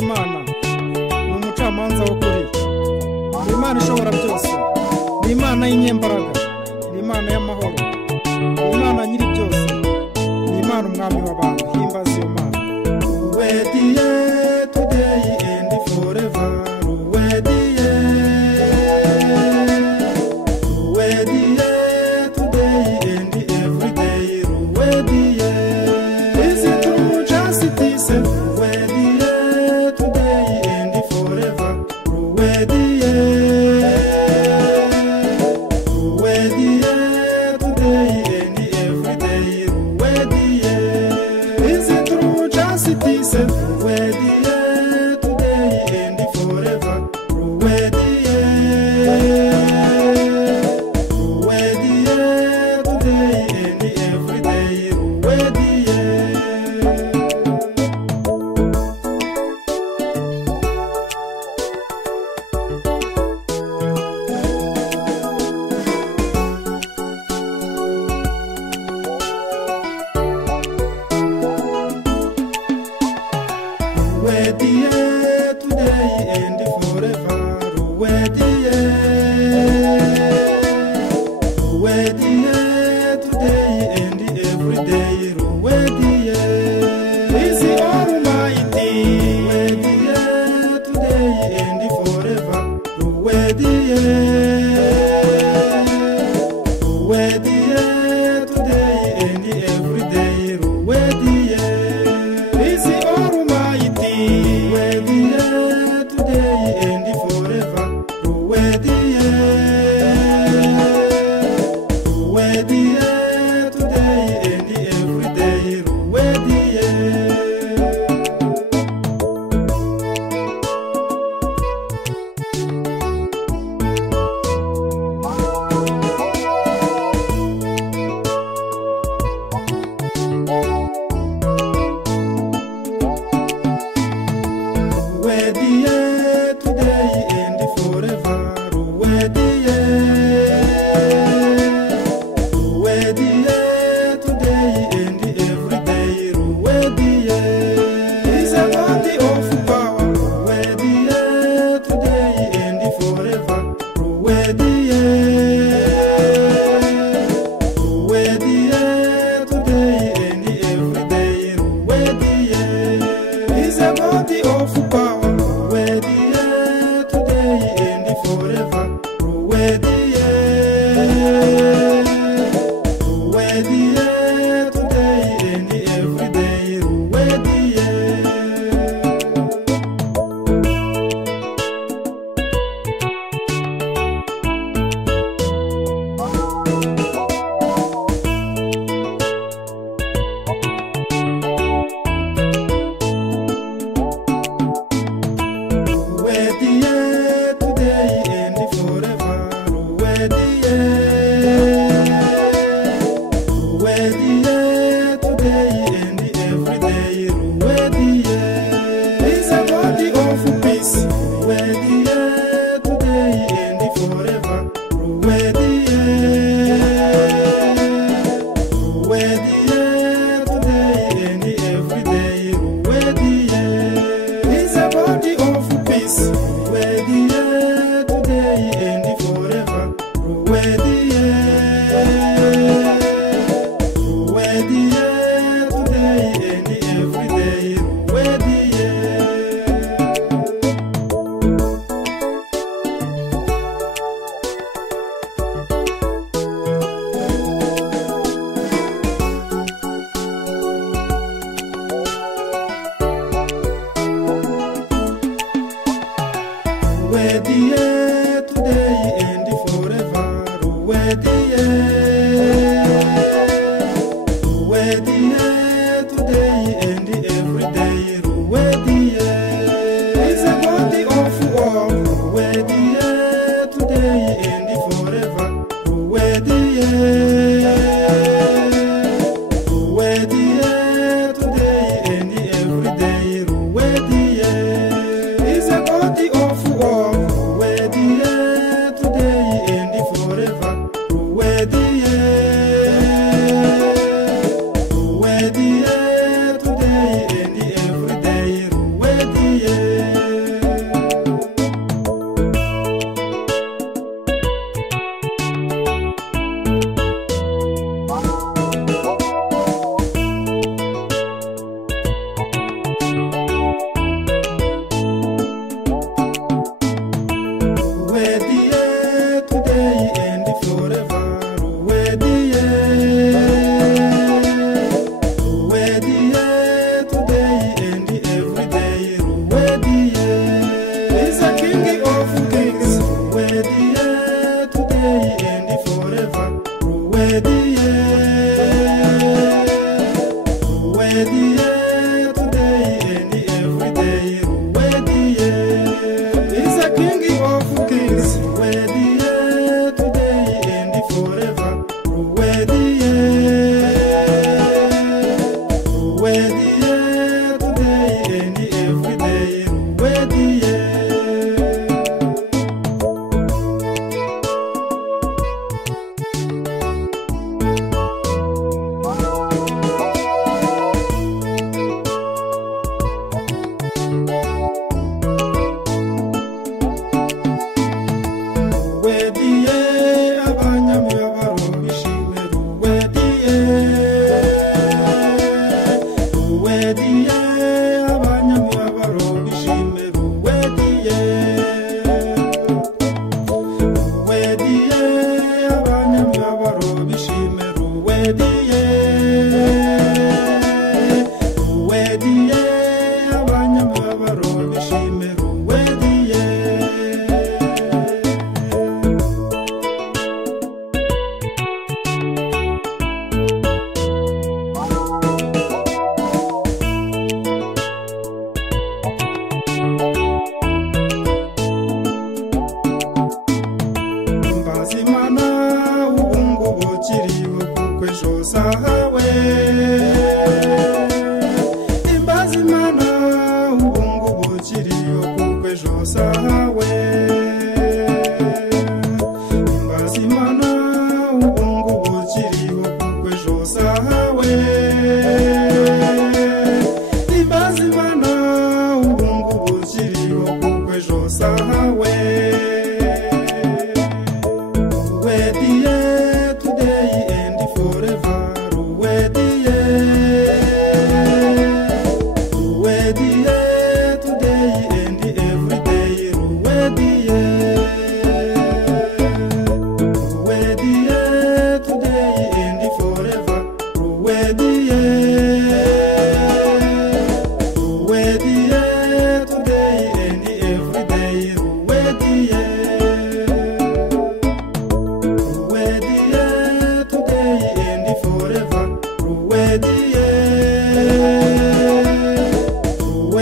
Imana ni umucamanza w'ukuri, ni Imana ishobora byose, ni Imana y'inyembaraga, ni Imana y'amahoro, ni Imana nyiri byose, ni Imana umwami w'abantu. Himbaza iyo Mana. Ruwediye today and forever, ruwediye, ruwediye today and every day, ruwediye. Is it true justice? Ruwediye today and forever, ruwediye, ruwediye today and every day, ruwediye. Is it true justice? Ruwediye today and forever, ruwediye, ruwediye today and every day, ruwediye. Ruwediye today and forever, ruwediye, ruwediye today and every day, ruwediye. Is the Almighty, ruwediye today and forever, ruwediye, ruwediye today and every day, ruwediye. Is the Almighty, ruwediye today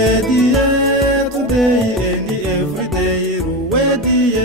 Ruwediye today and every day. Ruwediye.